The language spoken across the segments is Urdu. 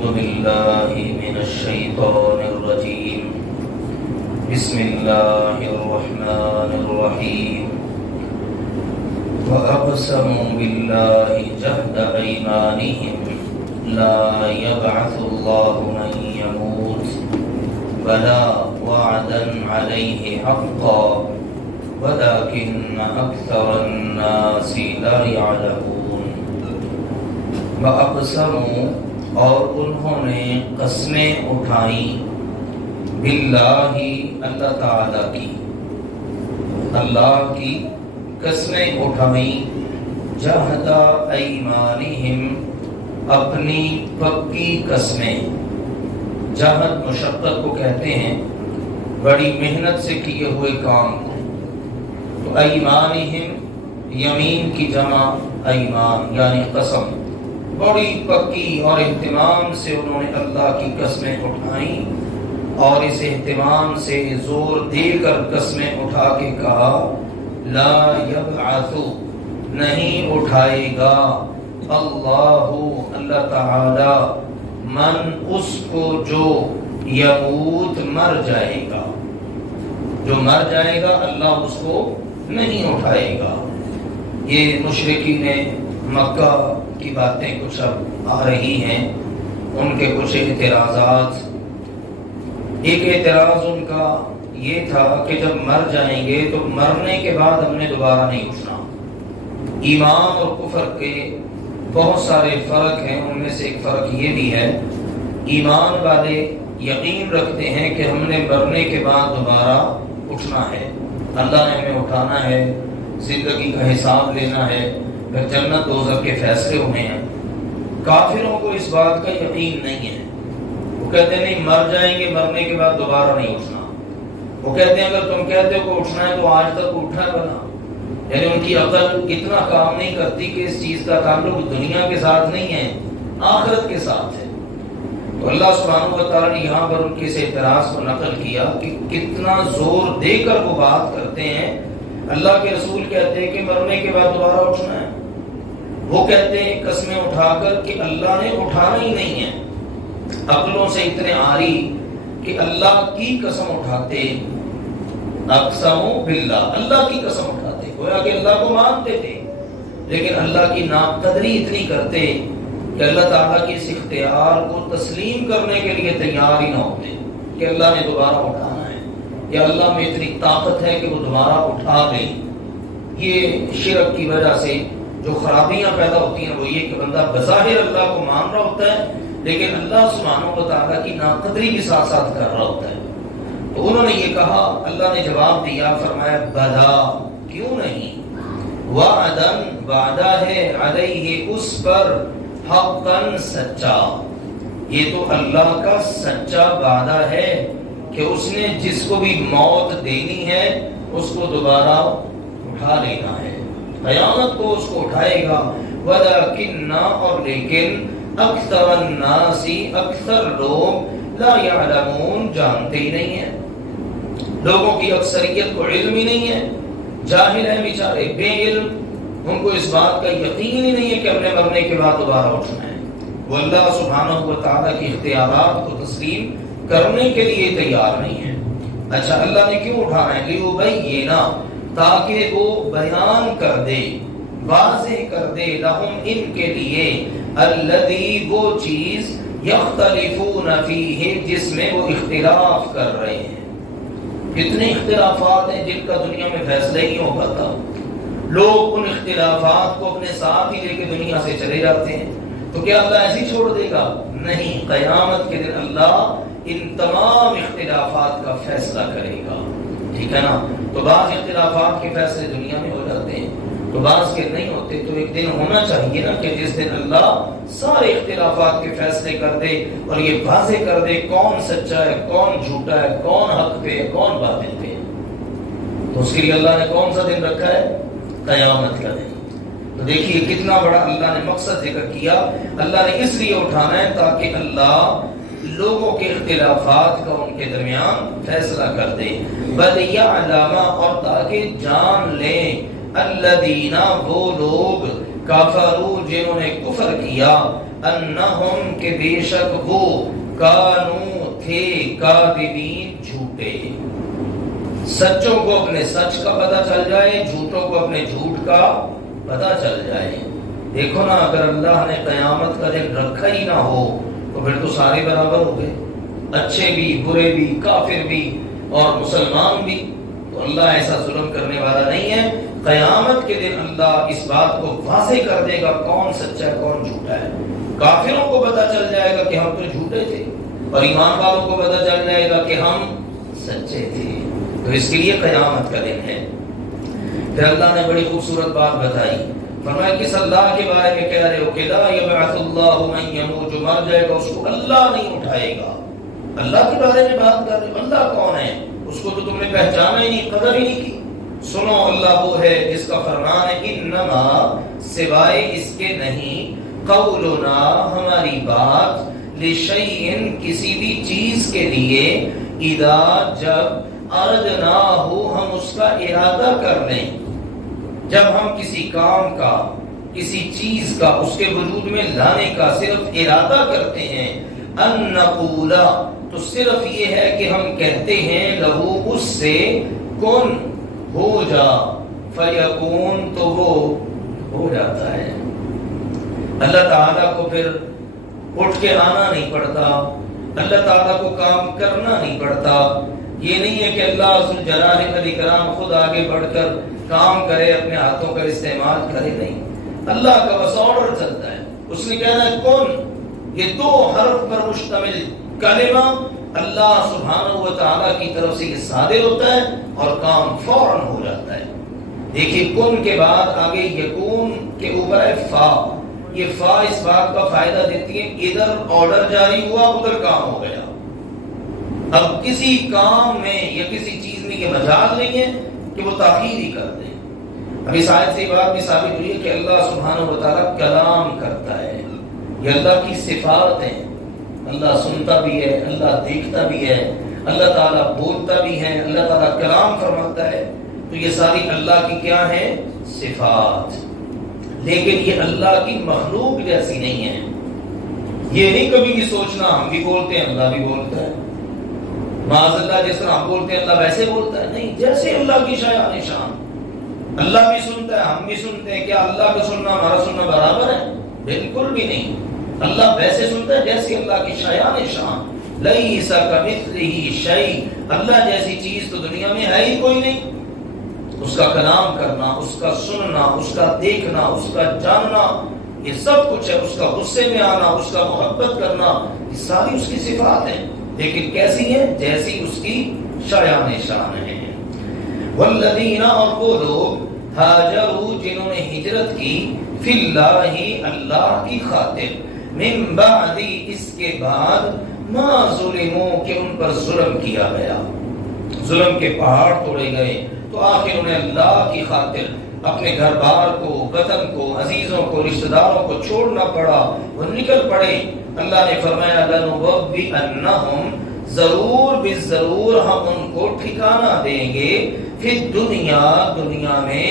أعوذ بالله من الشيطان الرجيم بسم الله الرحمن الرحيم وأقسموا بالله جهد أيمانهم لا يبعث الله من يموت بلى وعدا عليه حقا ولكن أكثر الناس لا يعلمون وأقسموا اور انہوں نے قسمیں اٹھائیں باللہ اللہ تعالی کی اللہ کی قسمیں اٹھائیں جہد ایمانہم اپنی پکی قسمیں جہد مشقت کو کہتے ہیں بڑی محنت سے کیے ہوئے کام کو تو ایمانہم یمین کی جمع ایمان یعنی قسم بڑی پکی اور اہتمام سے انہوں نے اللہ کی قسمیں اٹھائیں اور اس اہتمام سے زور دے کر قسمیں اٹھا کے کہا لا یبعث نہیں اٹھائے گا اللہ تعالی من اس کو جو یموت مر جائے گا جو مر جائے گا اللہ اس کو نہیں اٹھائے گا۔ یہ مشرکین مکہ کی باتیں کچھ اب آ رہی ہیں، ان کے کچھ اعتراضات۔ ایک اعتراض ان کا یہ تھا کہ جب مر جائیں گے تو مرنے کے بعد ہم نے دوبارہ نہیں اٹھنا۔ ایمان اور کفر کے بہت سارے فرق ہیں، ان میں سے ایک فرق یہ بھی ہے ایمان والے یقین رکھتے ہیں کہ ہم نے مرنے کے بعد دوبارہ اٹھنا ہے، اللہ نے ہمیں اٹھانا ہے، زندگی کا حساب لینا ہے، پھر جنت دوزخ کے فیصلے ہونے ہیں۔ کافروں کو اس بات کا یقین نہیں ہے، وہ کہتے ہیں نہیں مر جائیں گے، مرنے کے بعد دوبارہ نہیں اٹھنا۔ وہ کہتے ہیں اگر تم کہتے ہو کہ اٹھنا ہے تو آج تک اٹھا ہے بنا، یعنی ان کی عقل اتنا کام نہیں کرتی کہ اس چیز کا تعلق دنیا کے ساتھ نہیں ہے، آخرت کے ساتھ ہے۔ تو اللہ سبحانہ و تعالیٰ نے یہاں پر ان کے اس اعتراض کو نقل کیا کہ کتنا زور دے کر وہ بات کرتے ہیں۔ اللہ کے رسول کہتے ہیں کہ مرنے کے بعد دوبارہ اٹھنا ہے، وہ کہتے ہیں قسمیں اٹھا کر کہ اللہ نے اٹھانا ہی نہیں ہے۔ عقلوں سے اتنے عاری کہ اللہ کی قسم اٹھاتے، اقسموا باللہ اللہ کی قسم اٹھاتے، گویا کہ اللہ کو مانتے تھے لیکن اللہ کی ناقدری اتنی کرتے کہ اللہ تعالیٰ کی اس اختیار کو تسلیم کرنے کے لیے تیار ہی نہ ہوتے کہ اللہ نے دوبارہ اٹھانا ہے یا اللہ میں اتنی طاقت ہے کہ وہ دوبارہ اٹھا دے۔ یہ شرک کی وجہ سے جو خرابیاں پیدا ہوتی ہیں وہ یہ کہ بندہ بظاہر اللہ کو مان رہا ہوتا ہے لیکن اللہ سبحانہ و تعالیٰ کی ناقدری بھی ساتھ ساتھ کر رہا ہوتا ہے۔ تو انہوں نے یہ کہا، اللہ نے جواب دیا، فرمایا بلا کیوں نہیں، وعدن وعدہ ہے، علیہ اس پر، حقاً سچا، یہ تو اللہ کا سچا وعدہ ہے کہ اس نے جس کو بھی موت دینی ہے اس کو دوبارہ اٹھا لینا ہے، قیامت کو اس کو اٹھائے گا۔ ولیکن اور لیکن اکثر الناس اکثر لوگ لا یعلمون جانتے ہی نہیں ہیں، لوگوں کی اکثریت کو علم ہی نہیں ہے، جاہل ہیں بیچارے، بے علم، ان کو اس بات کا یقین ہی نہیں ہے کہ ہم نے مرنے کے بعد دوبارہ اٹھنا ہے۔ وہ اللہ سبحانہ و تعالیٰ کی اختیارات کو تسلیم کرنے کے لیے تیار نہیں ہے۔ اچھا اللہ نے کیوں اٹھانا ہے؟ لیبینا تاکہ وہ بیان کر دے، واضح کر دے، لہم ان کے لیے، الذی وہ چیز، یختلفون فیہ جس میں وہ اختلاف کر رہے ہیں۔ کتنے اختلافات ہیں جن کا دنیا میں فیصلہ ہی نہیں ہو پاتا، لوگ ان اختلافات کو اپنے ساتھ ہی لے کے دنیا سے چلے جاتے ہیں۔ تو کیا اللہ ایسے ہی چھوڑ دے گا؟ نہیں، قیامت کے دن اللہ ان تمام اختلافات کا فیصلہ کرے گا، ٹھیک ہے نا؟ تو بعض اختلافات کے فیصلے دنیا میں ہو جاتے ہیں تو بعض کے نہیں ہوتے، تو ایک دن ہونا چاہیے نا کہ جس دن اللہ سارے اختلافات کے فیصلے کر دے اور یہ واضح کر دے کون سچا ہے، کون جھوٹا ہے، کون حق پہ ہے، کون باطل پہ ہے۔ تو اس کے لیے اللہ نے کون سا دن رکھا ہے؟ قیامت کا دن۔ تو دیکھیے کتنا بڑا اللہ نے مقصد ذکر کیا، اللہ نے اس لیے اٹھانا ہے تاکہ اللہ لوگوں کے اختلافات کا ان کے درمیان فیصلہ کر دے، وَلِيَعْلَمَ اور تاکہ جان لیں، الَّذِينَ وہ لوگ، کفروا جنہوں نے کفر کیا، انہم کے بے شک وہ کانو تھے کاذبین جھوٹے. سچوں کو اپنے سچ کا پتہ چل جائے، جھوٹوں کو اپنے جھوٹ کا پتہ چل جائے. دیکھو نا، اگر اللہ نے قیامت کا دن رکھا ہی نہ ہو تو پھر تو سارے برابر ہو گئے، اچھے بھی، برے بھی، کافر بھی اور مسلمان بھی. تو اللہ ایسا ظلم کرنے والا نہیں ہے. قیامت کے دن اللہ اس بات کو واضح کر دے گا کون سچا ہے کون جھوٹا ہے. کافروں کو پتہ چل جائے گا کہ ہم تو جھوٹے تھے، اور ایمان والوں کو پتہ چل جائے گا کہ ہم سچے تھے. تو اس کے لیے قیامت کا دن ہے. پھر اللہ نے بڑی خوبصورت بات بتائی، فرمایا کس اللہ کے بارے میں کہہ رہے ہو کہ لا یبعث اللہ من یموت، جو مر جائے گا اس کو اللہ نہیں اٹھائے گا. اللہ کے بارے میں بات کر رہے ہو، اللہ کون ہے؟ اس کو تو تم نے پہچانا ہی نہیں، قدر ہی نہیں کی. سنو، اللہ وہ ہے جس کا فرمان ہے انما، سوائے اس کے نہیں، قولنا، ہماری بات، لشیء، کسی بھی چیز کے لیے، اذا، جب، اردناہ، ہم اس کا ارادہ کر لیں. جب ہم کسی کام کا، کسی چیز کا، اس کے وجود میں لانے کا صرف ارادہ کرتے ہیں، ان نقول، تو صرف یہ ہے کہ ہم کہتے ہیں لہو، اس سے، کن، ہو جا، فیکون، تو وہ ہو جاتا ہے. اللہ تعالیٰ کو پھر اٹھ کے آنا نہیں پڑتا، اللہ تعالیٰ کو کام کرنا نہیں پڑتا. یہ نہیں ہے کہ اللہ ذوالجلال والاکرام خود آگے بڑھ کر کام کرے، اپنے ہاتھوں کا استعمال کرے، نہیں. اللہ کا بس آرڈر چلتا ہے. اس نے کہنا ہے کن، یہ دو حرف پر مشتمل کلمہ اللہ سبحانہ و تعالیٰ کی طرف سے یہ صادر ہوتا ہے اور کام فوراً ہو جاتا ہے. دیکھیے کن کے بعد آگے یکون کے اوپر ہے فا. یہ فا اس بات کا فائدہ دیتی ہے ادھر آرڈر جاری ہوا، ادھر کام ہو گیا. اب کسی کام میں یا کسی چیز میں یہ مجال نہیں ہے کہ وہ تاخیر ہی کر دیں. اب اس آیت سے بات بھی ثابت ہوئی ہے کہ اللہ سبحانہ و تعالیٰ کلام کرتا ہے. یہ اللہ کی صفات ہیں. اللہ سنتا بھی ہے، اللہ دیکھتا بھی ہے، اللہ تعالیٰ بولتا بھی ہے، اللہ تعالیٰ کلام فرماتا ہے. تو یہ ساری اللہ کی کیا ہے؟ صفات. لیکن یہ اللہ کی مخلوق جیسی نہیں ہے. یہ نہیں کبھی بھی سوچنا ہم بھی بولتے ہیں اللہ بھی بولتا ہے، معاذ اللہ جس طرح ہم بولتے ہیں اللہ ویسے بولتا ہے. نہیں، جیسے اللہ کی شایان شان. اللہ بھی سنتا ہے، ہم بھی سنتے ہیں. کیا اللہ کا سننا ہمارا سننا برابر ہے؟ بالکل بھی نہیں. اللہ ویسے سنتا ہے جیسے اللہ کی شایان شان. لیس کمثلہ شیء، اللہ جیسی چیز تو دنیا میں ہے ہی کوئی نہیں. اس کا کلام کرنا، اس کا سننا، اس کا دیکھنا، اس کا جاننا، یہ سب کچھ ہے. اس کا غصے میں آنا، اس کا محبت کرنا، یہ ساری اس کی صفات ہیں. لیکن کیسی ہے؟ جیسی اس کی شایان شان ہے. والذین، اور وہ لوگ، ہاجروا، جنہوں نے ہجرت کی، فی اللہ، اللہ کی خاطر، من بعد، اس کے بعد، ما ظلموا، کہ ان پر ظلم کیا گیا، ظلم کے پہاڑ توڑے گئے، تو آخر انہیں اللہ کی خاطر اپنے گھر بار کو، وطن کو، عزیزوں کو، رشتہ داروں کو چھوڑنا پڑا، وہ نکل پڑے. اللہ نے فرمایا لنبوئنہم، ضرور بالضرور ہم ان کو ٹھکانہ دیں گے، فی الدنیا، دنیا میں،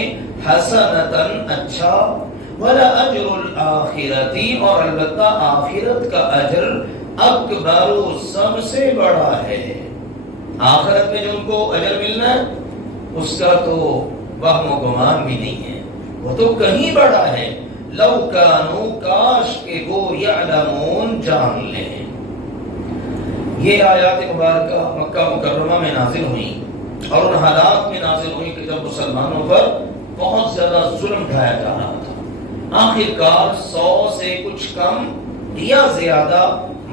حسنۃ، اچھا، وَلَأَجْرُ الْآخِرَةِ، اور البتہ آخرت کا اجر، اکبر، سب سے بڑا ہے. آخرت میں جو ان کو اجر ملنا ہے اس کا تو وہم و گمان بھی نہیں ہے، وہ تو کہیں بڑا ہے. لو کانوا، کاش کہ وہ، یعلمون، جان لیں. یہ آیات مبارکہ مکہ مکرمہ میں نازل ہوئی اور ان حالات میں نازل ہوئی کہ جب مسلمانوں پر بہت زیادہ ظلم ڈھایا جا رہا تھا. آخر کار 100 سے کچھ کم یا زیادہ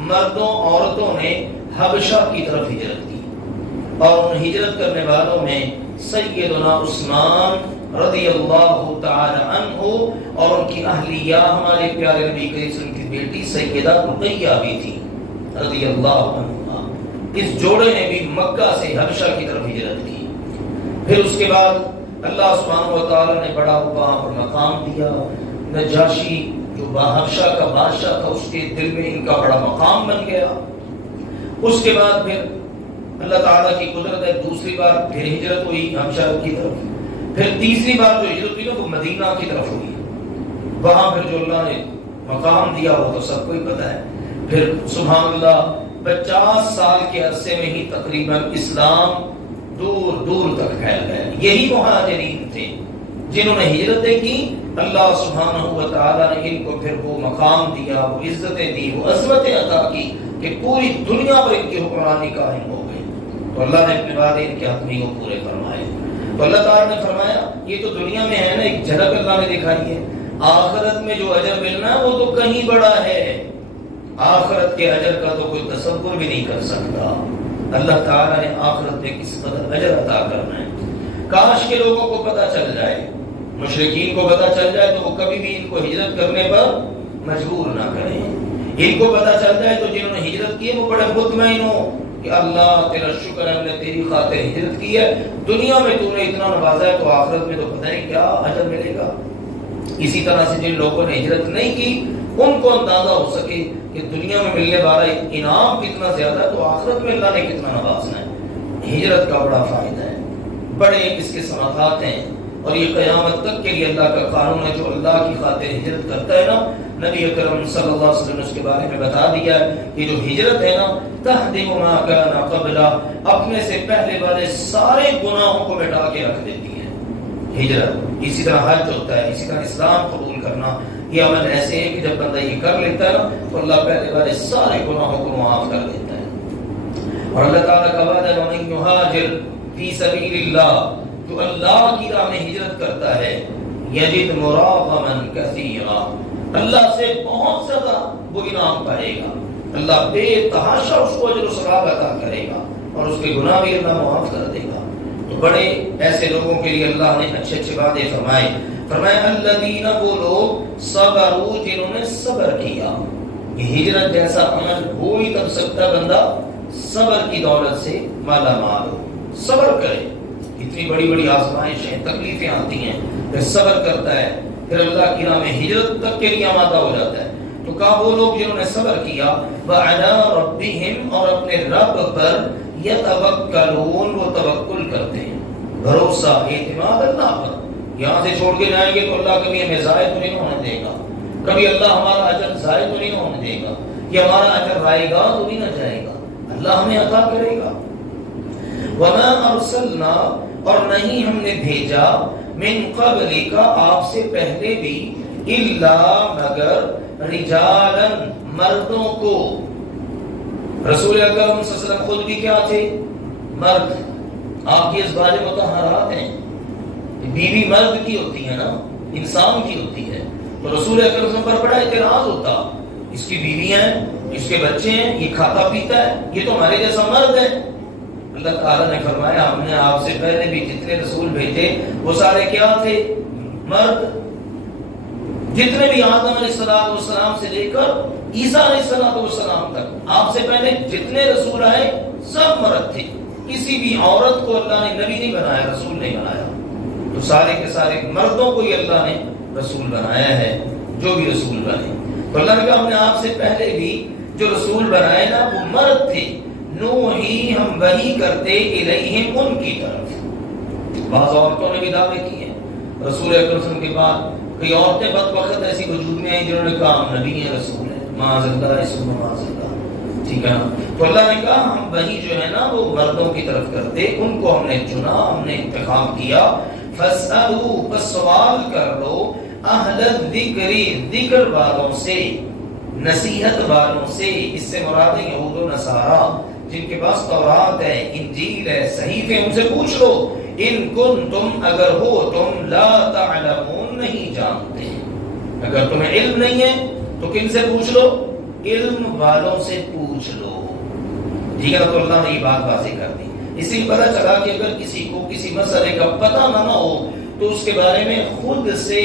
مردوں عورتوں نے حبشہ کی طرف ہجرت کی، اور ان ہجرت کرنے والوں میں سیدنا عثمان رضی اللہ تعالی عنہ اور ان کی اہلیہ ہمارے پیارے نبی کریم صلی اللہ علیہ وسلم کی بیٹی سیدہ رقیہ بھی تھی رضی اللہ عنہ. اس جوڑے نے بھی مکہ سے حبشہ کی طرف ہجرت کی. پھر اس کے بعد اللہ سبحانہ و تعالی نے بڑا وہاں پر مقام دیا. نجاشی جو حبشہ کا بادشاہ تھا اس کے دل میں ان کا بڑا مقام بن گیا. اس کے بعد پھر اللہ تعالیٰ کی قدرت ہے، دوسری بار پھر ہجرت ہوئی حبشہ کی طرف. پھر تیسری بار جو ہجرت ہوئی نا وہ مدینہ کی طرف ہوئی. وہاں پھر جو اللہ نے مقام دیا وہ تو سب کو ہی پتہ ہے. پھر سبحان اللہ 50 سال کے عرصے میں ہی تقریباً اسلام دور دور تک پھیل گیا. یہی مہاجرین تھے جنہوں نے ہجرتیں کی. اللہ سبحانہ و تعالیٰ نے ان کو پھر وہ مقام دیا, وہ عزتیں دی, وہ عظمتیں عطا کی کہ پوری دنیا پر ان کی حکمرانی قائم ہو گئی. تو اللہ نے اپنے وعدے ان کے حتمی کو پورے فرمائے. تو اللہ تعالیٰ نے فرمایا یہ تو دنیا میں ہے نا, ایک جھلک اللہ نے دکھائی ہے. آخرت میں جو اجر ملنا ہے وہ تو کہیں بڑا ہے. آخرت کے اجر کا تو کوئی تصور بھی نہیں کر سکتا. اللہ تعالیٰ نے آخرت میں کس قدر اجر عطا کرنا ہے. کاش کے لوگوں کو پتہ چل جائے, مشرکین کو پتہ چل جائے تو وہ کبھی بھی ان کو ہجرت کرنے پر مجبور نہ کریں. ان کو پتہ چل جائے تو جنہوں نے ہجرت کی ہے وہ بڑے مطمئن ہو کہ اللہ تیرا شکر ہے ہم نے تیری خاطر ہجرت کی ہے, دنیا میں تو نے اتنا نوازا ہے تو آخرت میں تو پتہ نہیں کیا اجر ملے گا. اسی طرح سے جن لوگوں نے ہجرت نہیں کی ان کو اندازہ ہو سکے کہ دنیا میں ملنے والا انعام کتنا زیادہ ہے تو آخرت میں اللہ نے کتنا نوازنا ہے. ہجرت کا بڑا فائدہ ہے, بڑے اس کے ثمرات ہیں, اور یہ قیامت تک کے لیے اللہ کا قانون ہے. جو اللہ کی خاطر ہجرت کرتا ہے نا, نبی اکرم صلی اللہ علیہ وسلم نے اس کے بارے میں بتا دیا ہے کہ جو ہجرت ہے نا تہدم ما کان قبلہ, اپنے سے پہلے والے سارے گناہوں کو مٹا کے رکھ دیتی ہے ہجرت. اسی طرح حج ہوتا ہے, اسی طرح اسلام قبول کرنا, یہ عمل ایسے ہے کہ جب بندہ یہ کر لیتا ہے نا تو اللہ پہلے والے سارے گناہوں کو معاف کر دیتا ہے. اور اللہ تعالیٰ کا وعدہ ہے وَمَن يُهَاجِرْ فِي سَبِيلِ اللَّهِ, جو اللہ کی راہ میں ہجرت کرتا ہے یجد مراغما کثیرا, اللہ سے بہت زیادہ وہ انعام پائے گا. اللہ بے تحاشا اس کو اجر و ثواب عطا کرے گا اور اس کے گناہ بھی اللہ معاف کر دے گا. تو بڑے ایسے لوگوں کے لیے اللہ نے اچھے اچھے وعدے فرمائے. فرمایا الذین, وہ لوگ صبروا, جنہوں نے صبر کیا. یہ ہجرت جیسا عمل ہو ہی تب سکتا بندہ صبر کی دولت سے مالا مال ہو. صبر کرے, اتنی بڑی بڑی آزمائشیں تکلیفیں آتی ہیں, پھر صبر کرتا ہے, پھر اللہ کی راہ میں ہجرت تک کے لیے آمادہ ہو جاتا ہے. تو کہا وہ لوگ جنہوں نے صبر کیا, وعلی ربہم, اور اپنے رب پر, یتوکلون, وہ توکل کرتے ہیں, بھروسہ اعتماد اللہ پر. یہاں سے چھوڑ کے جائیں گے تو اللہ کبھی ہمیں ضائع تو نہیں ہونے دے گا, کبھی اللہ ہمارا اجر ضائع تو نہیں ہونے دے گا, کہ ہمارا اجر رائے گا تو بھی نہ جائے گا, اللہ ہمیں عطا کرے گا. وما ارسلنا, اور نہیں ہم نے بھیجا, من قبلک, آپ سے پہلے بھی, الا, مگر, رجالا, مردوں کو. رسول اکرم صلی اللہ علیہ وسلم خود بھی کیا تھے؟ مرد. آپ کی ازواج مطہرات ہیں, بیوی مرد کی ہوتی ہے نا, انسان کی ہوتی ہے. تو رسول اکرم صلی اللہ علیہ وسلم پر بڑا اعتراض ہوتا, اس کی بیویاں ہیں, اس کے بچے ہیں, یہ کھاتا پیتا ہے, یہ تو ہمارے جیسا مرد ہے. اللہ تعالیٰ نے فرمایا ہم نے آپ سے پہلے بھی جتنے رسول بھیجے وہ سارے کیا تھے؟ مرد. جتنے بھی آدم علیہ السلام سے لے کر عیسیٰ علیہ السلام تک آپ سے پہلے جتنے رسول آئے سب مرد تھے. کسی بھی عورت کو اللہ نے نبی نہیں بنایا, رسول نہیں بنایا. تو سارے کے سارے مردوں کو ہی اللہ نے رسول بنایا ہے, جو بھی رسول بنے. تو اللہ نے کہا ہم نے آپ سے پہلے بھی جو رسول بنائے نا وہ مرد تھے, نوحی, ہم وحی کرتے, الیہم, ان کی طرف. بعض عورتوں نے بھی دعوے کیے ہیں. رسول اکرم صلی اللہ علیہ وسلم کے بعد کئی عورتیں بدبخت ایسی وجود میں ہیں جنہوں نے کہا ہم نبی ہیں, رسول ہیں, معاذ اللہ, ثم معاذ اللہ. ٹھیک ہے نا. تو اللہ نے کہا ہم وحی جو ہے نا وہ مردوں کی طرف کرتے, ان کو ہم نے چنا, ہم نے انتخاب کیا. فاسألوا, بس سوال کر لو, اہل الذکر, ذکر والوں سے, نصیحت والوں سے. اس سے مراد ہے یہود و نصارا جن کے پاس تورات ہے, انجیل ہے, صحیفے, ان سے پوچھ لو. ان کنتم, اگر ہو تم, لا تعلمون, نہیں جانتے. اگر تمہیں علم نہیں ہے تو کن سے پوچھ لو؟ علم والوں سے پوچھ لو. ٹھیک ہے نا. تو اللہ نے یہ بات واضح کر دی. اسی پتہ چلا کہ اگر کسی کو کسی مسئلے کا پتہ نہ ہو تو اس کے بارے میں خود سے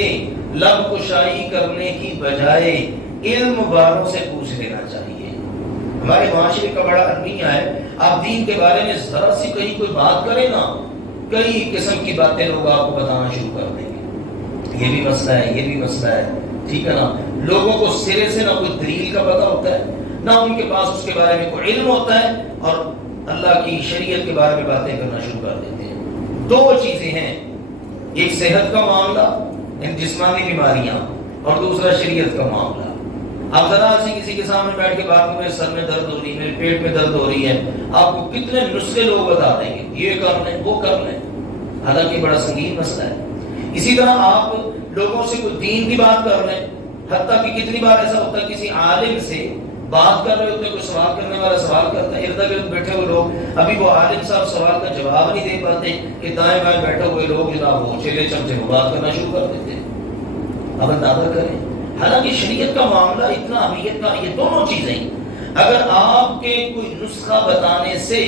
لب کشائی کرنے کی بجائے علم والوں سے پوچھ لینا چاہیے. ہمارے معاشرے کا بڑا المیہ ہے, آپ دین کے بارے میں ذرا سی کہیں کوئی بات کریں نا, کئی قسم کی باتیں لوگ آپ کو بتانا شروع کر دیں گے. یہ بھی مسئلہ ہے, یہ بھی مسئلہ ہے. ٹھیک ہے نا. لوگوں کو سرے سے نہ کوئی دلیل کا پتہ ہوتا ہے, نہ ان کے پاس اس کے بارے میں کوئی علم ہوتا ہے, اور اللہ کی شریعت کے بارے میں باتیں کرنا شروع کر دیتے ہیں. دو چیزیں ہیں, ایک صحت کا معاملہ, جسمانی بیماریاں, اور دوسرا شریعت کا معاملہ. آپ ذرا سی کسی کے سامنے بیٹھ کے بات میرے سر میں درد ہو رہی ہے، میرے پیٹ میں درد ہو رہی ہے، آپ کو کتنے نسخے لوگ بتا دیں گے، یہ کر لیں وہ کر لیں، حالانکہ بڑا سنگین مسئلہ ہے۔ اسی طرح آپ لوگوں سے کوئی دین کی بات کر لیں، حتیٰ کہ کتنی بار ایسا ہوتا ہے کسی عالم سے بات کر رہے ہوتے ہیں، کوئی سوال کرنے والا سوال کرتا ہے، ارد گرد بیٹھے ہوئے لوگ ابھی وہ عالم صاحب سوال کا جواب نہیں دے پاتے کہ دائیں بائیں بیٹھے ہوئے لوگ جناب وہ چیلے چمچے میں بات کرنا شروع کر دیتے ہیں۔ اب اندازہ کریں، حالانکہ شریعت کا معاملہ اتنا اہمیت کا، یہ دونوں چیزیں اگر آپ کے کوئی نسخہ بتانے سے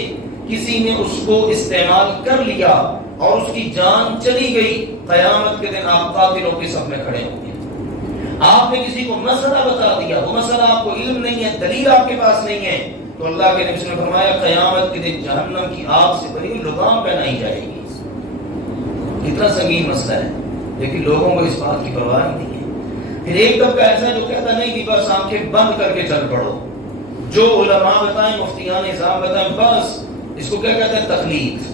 کسی نے اس کو استعمال کر لیا اور اس کی جان چلی گئی، قیامت کے دن آپ قاتلوں کے صف میں کھڑے ہوں گے۔ آپ نے کسی کو مسئلہ بتا دیا، وہ مسئلہ آپ کو علم نہیں ہے، دلیل آپ کے پاس نہیں ہے، تو اللہ کے نبی نے فرمایا قیامت کے دن جہنم کی آگ سے بنی ہوئی لگام پہنائی جائے گی۔ اتنا سنگین مسئلہ ہے، لیکن لوگوں کو اس بات کی پرواہ نہیں ہے۔ پھر ایک طبقہ ایسا ہے جو کہتا نہیں کہ بس آنکھیں بند کر کے چل پڑو، جو علماء بتائیں، مفتیان نظام بتائیں، بس اس کو کیا کہتے ہیں؟ تقلید۔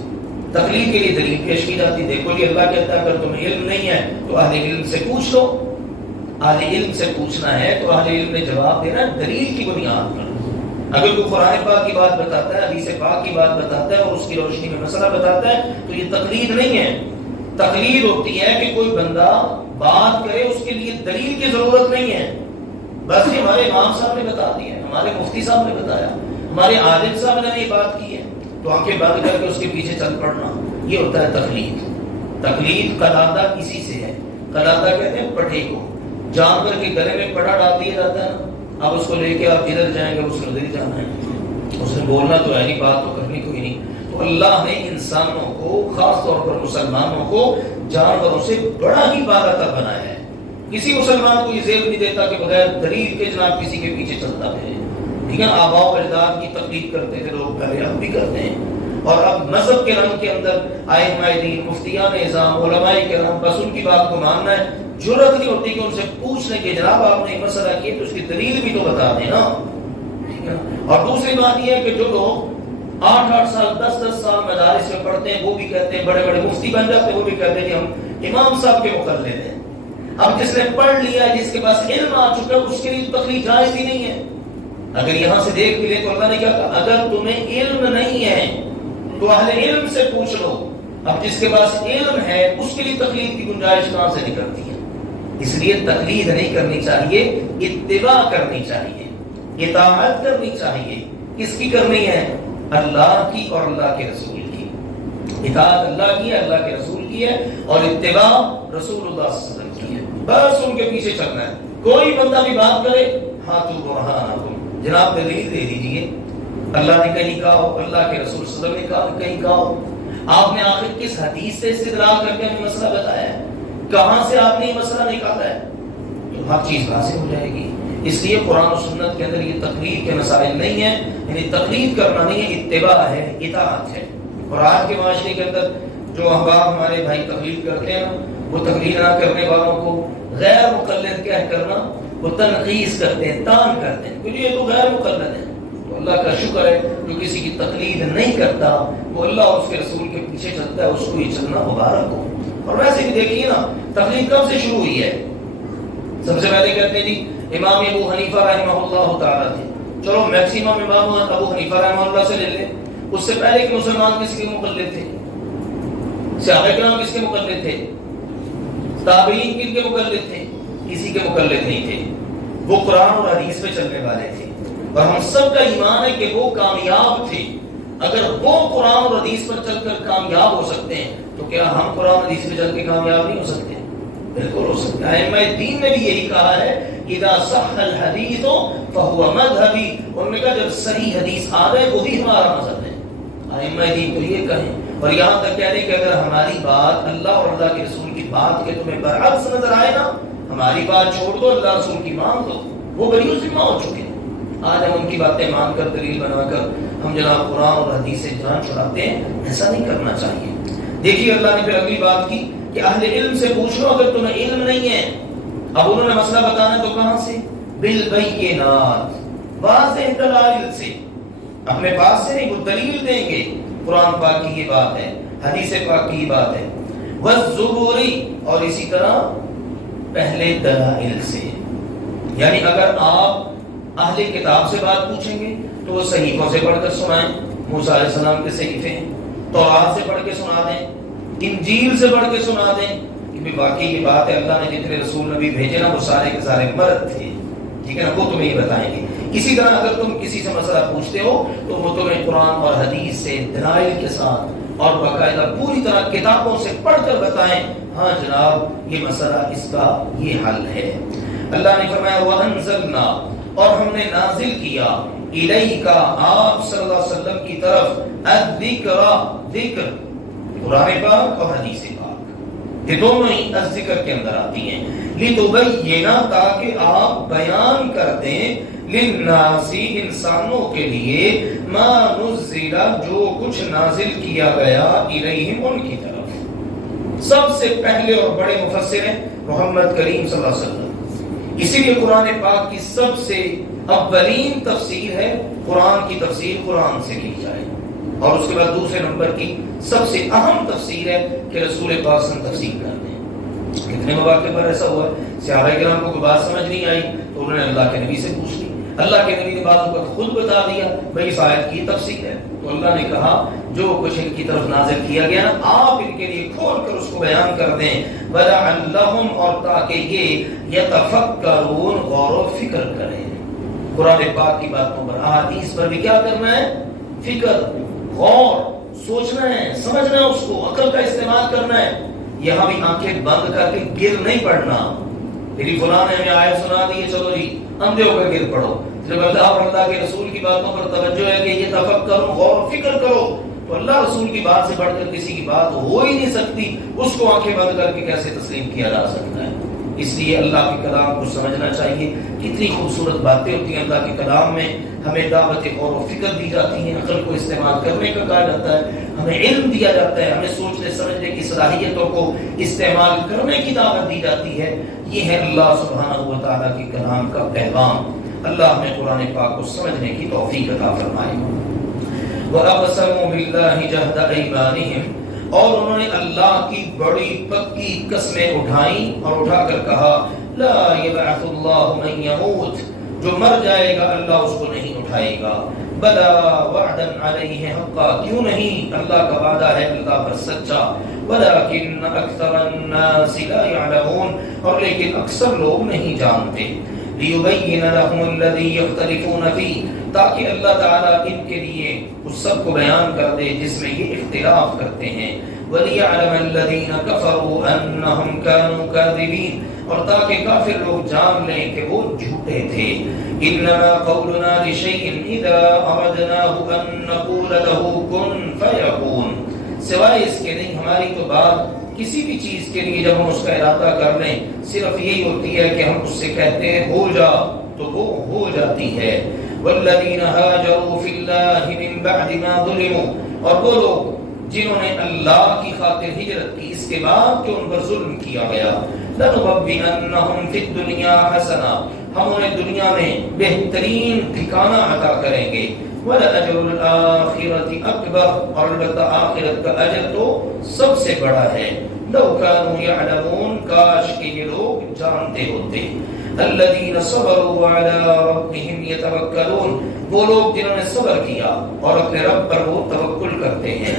تقلید کے لیے دلیل پیش کی جاتی، دیکھو جی اللہ کہتا ہے اگر تمہیں علم نہیں ہے تو اہل علم سے پوچھ لو۔ اہل علم سے پوچھنا ہے تو اہل علم نے جواب دینا دلیل کی بنیاد پر۔ اگر کوئی قرآن پاک کی بات بتاتا ہے، حدیث پاک کی بات بتاتا ہے اور اس کی روشنی میں مسئلہ بتاتا ہے تو یہ تقلید نہیں ہے۔ تقلید ہوتی ہے کہ کوئی بندہ بات کرے، اس کے لیے دلیل کی ضرورت نہیں ہے، بس یہ ہمارے امام صاحب نے بتا دیا ہے، ہمارے مفتی صاحب نے بتایا، ہمارے عالم صاحب نے یہ بات کی ہے، تو آنکھیں بند کر کے اس کے پیچھے چل پڑنا، یہ ہوتا ہے تقلید۔ تقلید قلادہ کسی سے ہے، قلادہ کہتے ہیں پٹھے کو، جانور کے گلے میں پٹا ڈال دیا جاتا ہے نا، اب اس کو لے کے آپ جدھر جائیں گے اس نے ادھر ہی جانا ہے، اس نے بولنا تو ہے نہیں، بات تو کرنی کوئی نہیں۔ تو اللہ نے انسانوں کو، خاص طور پر مسلمانوں کو، جانوروں سے بڑا ہی بالاتر بنایا ہے۔ کسی مسلمان کو یہ زیب نہیں دیتا کہ بغیر دلیل کے جناب کسی کے پیچھے چلتا ہے، ٹھیک ہے۔ آباء و اجداد کی تقلید کرتے تھے لوگ، پہلے اب بھی کرتے ہیں، اور اب مذہب کے رنگ کے اندر ائمہ دین، مفتیان نظام، علماء کرام، بس ان کی بات کو ماننا ہے، ضرورت نہیں ہوتی کہ ان سے پوچھنے کے جناب آپ نے مسئلہ کیا تو اس کی دلیل بھی تو بتا دیں نا، ٹھیک ہے۔ اور دوسری بات یہ ہے کہ جو لوگ 8-8 سال 10-10 سال مدارس میں پڑھتے ہیں وہ بھی کہتے ہیں، بڑے بڑے مفتی بن جاتے ہیں وہ بھی کہتے ہیں کہ ہم امام صاحب کے مقلد ہیں۔ اب جس نے پڑھ لیا، جس کے پاس علم آ چکا ہے، اس کے لیے تقلید جائز ہی نہیں ہے۔ اگر یہاں سے دیکھ بھی لے تو اللہ نے کیا کہا؟ اگر تمہیں علم نہیں ہے تو اہل علم سے پوچھ لو۔ اب جس کے پاس علم ہے اس کے لیے تقلید کی گنجائش کہاں سے نکلتی ہے؟ اس لیے تقلید نہیں کرنی چاہیے، اتباع کرنی چاہیے، اطاعت کرنی چاہیے۔ کس کی کرنی ہے؟ اللہ کی اور اللہ کے رسول کی۔ اطاعت اللہ کی ہے، اللہ کے رسول کی ہے، اور اتباع رسول اللہ صلی اللہ علیہ وسلم کی ہے۔ بس ان کے پیچھے چلنا ہے۔ کوئی بندہ بھی بات کرے، ہاتھ برہانکم، جناب دلیل دے دیجئے، اللہ نے کہیں کہا ہو، اللہ کے رسول صلی اللہ علیہ وسلم نے کہیں کہا ہو۔ آپ نے آخر کس حدیث سے استدلال کر کے ہمیں مسئلہ بتایا ہے؟ کہاں سے آپ نے یہ مسئلہ نکالا ہے؟ تو ہر چیز واضح ہو جائے گی۔ اس لیے قرآن و سنت کے اندر یہ تقلید کے مسائل نہیں ہیں، یعنی تقلید کرنا نہیں ہے، اتباع ہے، اطاعت ہے۔ اور آج کے معاشرے کے اندر جو احباب ہمارے بھائی تقلید کرتے ہیں، وہ تقلید نہ کرنے والوں کو غیر مقلد کہہ کرنا وہ تنقیص کرتے ہیں، تان کرتے ہیں، کیونکہ یہ تو غیر مقلد ہے۔ تو اللہ کا شکر ہے جو کسی کی تقلید نہیں کرتا، وہ اللہ اور اس کے رسول کے پیچھے چلتا ہے، اس کو یہ چلنا مبارک ہو۔ اور ویسے بھی دیکھیے نا، تقلید کب سے شروع ہوئی ہے؟ سب سے پہلے کہتے ہیں جی امام ابو حنیفہ رحمہ اللہ تعالیٰ تھے، چلو میکسیمم امام ابو حنیفہ رحمہ اللہ سے لے لیں۔ اس سے پہلے کہ مسلمان کس کے مقلد تھے؟ صحابہ کرام کس کے مقلد تھے؟ تابعین کن کے مقلد تھے؟ کسی کے مقلد نہیں تھے، وہ قرآن اور حدیث پہ چلنے والے تھے، اور ہم سب کا ایمان ہے کہ وہ کامیاب تھے۔ اگر وہ قرآن اور حدیث پر چل کر کامیاب ہو سکتے ہیں تو کیا ہم قرآن اور حدیث پہ چل کے کامیاب نہیں ہو سکتے؟ بالکل ہو سکتے ہیں۔ ائمہ دین نے بھی یہی کہا ہے، اذا صح الحدیث فهو مذہبی، انہوں نے کہا جب صحیح حدیث آ جائے وہی ہمارا مذہب ہے۔ ائمہ دین تو یہ کہیں، اور یہاں تک کہہ دیں کہ اگر ہماری بات اللہ اور اللہ کے رسول کی بات کے تمہیں برعکس نظر آئے نا، ہماری بات چھوڑ دو، اللہ رسول کی مان دو، وہ بری ذمہ ہو چکے ہیں۔ آج ہم ان کی باتیں مان کر، دلیل بنا کر ہم جناب قرآن اور حدیث سے جان چھڑاتے ہیں، ایسا نہیں کرنا چاہیے۔ دیکھیے اللہ نے پھر اگلی بات کی کہ اہل علم سے پوچھ لو اگر تمہیں علم نہیں ہے۔ اب انہوں نے مسئلہ بتانا تو کہاں سے؟ بالبینات، واضح دلائل سے، اپنے پاس سے نہیں، وہ دلیل دیں گے، قرآن پاک کی یہ بات ہے، حدیث پاک کی یہ بات ہے، والزبوری، اور اسی طرح پہلے دلائل سے، یعنی اگر آپ اہل کتاب سے بات پوچھیں گے تو وہ صحیفوں سے پڑھ کر سنائیں، موسیٰ علیہ السلام کے صحیفے ہیں، تورات سے پڑھ کے سنا دیں، انجیل سے پڑھ کے سنا دیں کہ باقی یہ بات ہے اللہ نے جتنے رسول نبی بھیجے نا وہ سارے کے سارے مرد تھے، ٹھیک ہے نا، وہ تمہیں یہ بتائیں گے۔ اسی طرح اگر تم کسی سے مسئلہ پوچھتے ہو تو وہ تمہیں قرآن اور حدیث سے دلائل کے ساتھ اور باقاعدہ پوری طرح کتابوں سے پڑھ کر بتائیں ہاں جناب یہ مسئلہ اس کا یہ حل ہے۔ اللہ نے فرمایا وَأَنزَلْنَا، اور ہم نے نازل کیا الیک آپ صلی اللہ علیہ وسلم کی طرف الذکر، ذکر قرآن پاک اور حدیث پاک، یہ دونوں ہی الذکر کے اندر آتی ہیں، لِتُبَيِّنَ تاکہ آپ بیان کر دیں، للناس انسانوں کے لیے، ما نزل جو کچھ نازل کیا گیا الیہم ان کی طرف۔ سب سے پہلے اور بڑے مفسر ہیں محمد کریم صلی اللہ علیہ وسلم، اسی لیے قرآن پاک کی سب سے اولین تفسیر ہے قرآن کی تفسیر قرآن سے کی جائے، اور اس کے بعد دوسرے نمبر کی سب سے اہم تفسیر ہے کہ رسول پاک صلی اللہ علیہ وسلم تفسیر کر دیں۔ کتنے مواقع پر ایسا ہوا ہے صحابہ کرام کو کوئی بات سمجھ نہیں آئی تو انہوں نے اللہ کے نبی سے پوچھ لی، اللہ کے نبی نے بات کو خود بتا دیا بھائی اس آیت کی تفسیر ہے، تو اللہ نے کہا جو کچھ ان کی طرف نازل کیا گیا نا آپ ان کے لیے کھول کر اس کو بیان کر دیں، وَلَعَلَّهُمْ اور تاکہ یہ یتفکرون غور و فکر کریں، قرآن پاک کی باتوں پر احادیث پر بھی کیا کرنا ہے، فکر، غور، سوچنا ہے، سمجھنا ہے، اس کو عقل کا استعمال کرنا ہے، یہاں بھی آنکھیں بند کر کے گر نہیں پڑنا، میری فلاں نے ہمیں آیت سنا دی ہے چلو جی اندھے ہو کر گر پڑو، جب اللہ اور اللہ کے رسول کی باتوں پر توجہ ہے کہ یہ تفکر غور و فکر کرو تو اللہ رسول کی بات سے بڑھ کر کسی کی بات ہو ہی نہیں سکتی، اس کو آنکھیں بند کر کے کیسے تسلیم کیا جا سکتا ہے؟ اس لیے اللہ کے کلام کو سمجھنا چاہیے، کتنی خوبصورت باتیں ہوتی ہیں اللہ کے کلام میں، ہمیں دعوت غور و فکر دی جاتی ہیں، عقل کو استعمال کرنے کا کہا جاتا ہے، ہمیں علم دیا جاتا ہے، ہمیں سوچنے سمجھنے کی صلاحیتوں کو استعمال کرنے کی دعوت دی جاتی ہے، یہ ہے اللہ سبحانہ و تعالیٰ کے کلام کا پیغام۔ اللہ ہمیں قرآن پاک کو سمجھنے کی توفیق عطا فرمائے۔ وَأَقْسَمُوا بِاللَّهِ جَهْدَ أَيْمَانِهِمْ، اور انہوں نے اللہ کی بڑی پکی قسمیں اٹھائیں اور اٹھا کر کہا لا يبعث اللہ من يموت، جو مر جائے گا اللہ اس کو نہیں اٹھائے گا، بلا وعدا علیہ حقا، کیوں نہیں، اللہ کا وعدہ ہے اللہ پر سچا، ولكن اکثر الناس لا يعلمون، اور لیکن اکثر لوگ نہیں جانتے، ليبين لهم الذي يختلفون فيه، تاکہ اللہ تعالیٰ ان کے لیے اس سب کو بیان کر دے جس میں یہ اختلاف کرتے ہیں، وَلِيَعْلَمَ الَّذِينَ كَفَرُوا أَنَّهُمْ كَانُوا كَاذِبِينَ، اور تاکہ کافر لوگ جان لیں کہ وہ جھوٹے تھے، إِنَّمَا قَوْلُنَا لِشَيْءٍ إِذَا أَرَدْنَاهُ أَن نَّقُولَ لَهُ كُن فَيَكُونُ، سوائے اس کے نہیں ہماری تو بات کسی بھی چیز کے لیے جب ہم اس کا ارادہ کر لیں صرف یہی ہوتی ہے کہ ہم اس سے کہتے ہیں ہو جا تو وہ ہو جاتی ہے۔ والذین ہاجروا فی اللہ من بعد ما ظلموا، اور وہ لوگ جنہوں نے اللہ کی خاطر ہجرت کی اس کے بعد کہ ان پر ظلم کیا گیا، لنبوئنہم فی الدنیا حسنہ، ہم انہیں دنیا میں بہترین ٹھکانہ عطا کریں گے، وَلَأَجْرُ الْآخِرَةِ أَكْبَرُ، اور البتہ آخرت کا اجر تو سب سے بڑا ہے، لَوْ كَانُوا يَعْلَمُونَ، کاش کہ یہ لوگ جانتے ہوتے، الَّذِينَ صَبَرُوا عَلَىٰ رَبِّهِمْ يَتَوَكَّلُونَ، وہ لوگ جنہوں نے صبر کیا اور اپنے رب پر وہ توکل کرتے ہیں،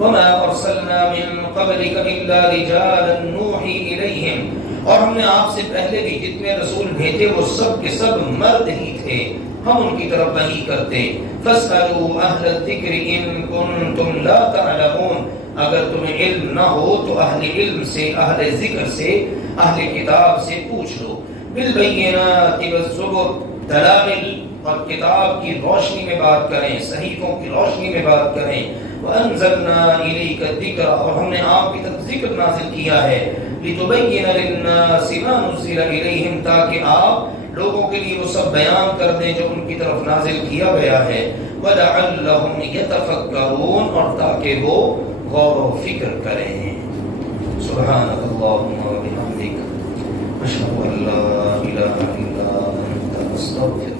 وَمَا أَرْسَلْنَا مِن قَبْلِكَ إِلَّا رِجَالًا نُوحِي إِلَيْهِمْ، اور ہم نے آپ سے پہلے بھی جتنے رسول بھیجے وہ سب کے سب مرد ہی تھے، ہم ان کی طرف وحی کرتے، فَاسْأَلُوا أَهْلَ الذِّكْرِ إِن كُنتُمْ لَا تَعْلَمُونَ، اگر تمہیں علم نہ ہو تو اہل علم سے، اہل ذکر سے، اہل کتاب سے پوچھ لو، بِالْبَيِّنَاتِ وَالزُّبُرِ، دلائل اور کتاب کی روشنی میں بات کریں، صحیفوں کی روشنی میں بات کریں، وَأَنزَلْنَا إِلَيْكَ الذِّكْرَ، اور ہم نے آپ کی طرف ذکر نازل کیا ہے، لِتُبَيِّنَ لِلنَّاسِ مَا نُزِّلَ إِلَيْهِمْ، تاکہ آپ لوگوں کے لیے وہ سب بیان کر دیں جو ان کی طرف نازل کیا گیا ہے، وَلَعَلَّهُمْ يَتَفَكَّرُونَ، اور تاکہ وہ غور و فکر کریں۔ سبحانک اللہم و بحمدک، اشہد ان لا الہ الا انت، استغفرک۔